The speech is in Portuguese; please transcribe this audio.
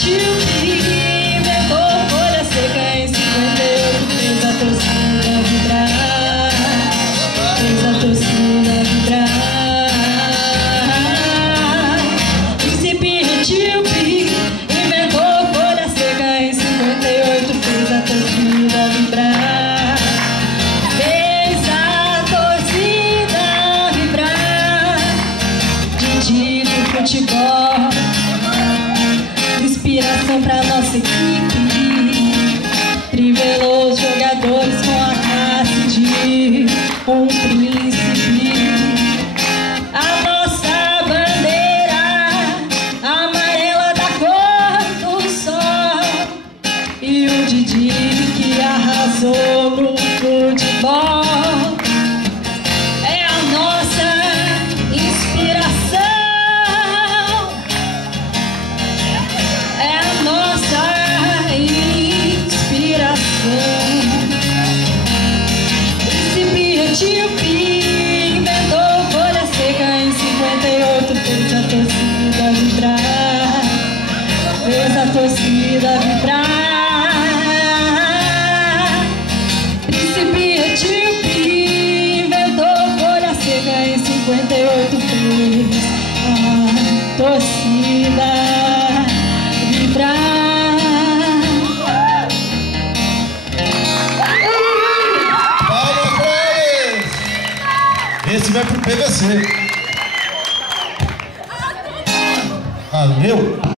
tio que inventou folha seca em 58, fez a torcida vibrar, fez a torcida vibrar. Príncipe Etíope inventou folha seca em 58, fez a torcida vibrar, fez a torcida vibrar. Didi do futebol, inspiração pra nossa equipe, trivelou os jogadores com a classe de um príncipe. A nossa bandeira amarela da cor do sol, e o Didi que arrasou no futebol. É a nossa inspiração, é a nossa inspiração. Príncipe Etíope inventou folha seca em 58, fez a torcida vibrar, fez a torcida vibrar. Príncipe Etíope inventou folha seca em 58, fez a torcida vibrar. Palmas pra eles! Esse vai pro PVC. Valeu!